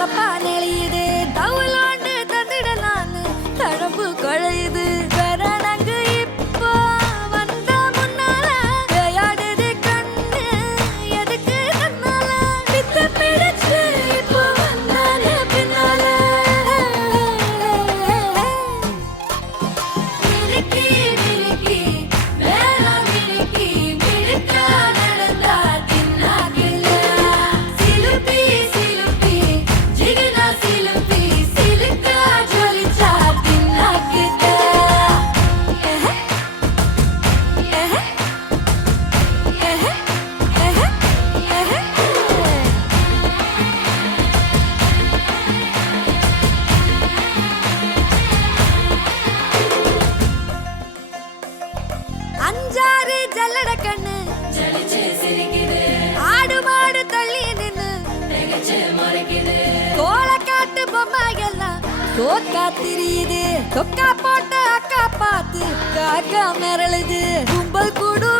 தலப்பா நெளியுது தவுலாண்டு தந்திடலான்னு தழம்பு குழையுது வரணங்கு இப்போ வந்த முன்னால விளையாடுது கண்ணு எதுக்கு தன்னால வித்து பிடிச்சு இப்போ வந்தானே பின்னால மிருக்கி மிருக்கி வேற மிருக்கி மிருக்கா நடந்தா தின்னாக்குல சிலுப்பி சிலுப்பி ஜிகினா சிலுப்பி சிலுக்கா ஜொலிச்சா தின்னாக்குல அஞ்சாறு ஜல்லட கண்ணு ஜலிச்சு சிரிக்குது ஆடு மாடு தள்ளி நின்னு திகச்சு முறைக்குது கோலக்காட்டு பொம்மை எல்லாம் தோக்கா திரியுது தொக்கா போட்ட அக்கா பார்த்து காக்கா மிரளுது கும்பல் கூடு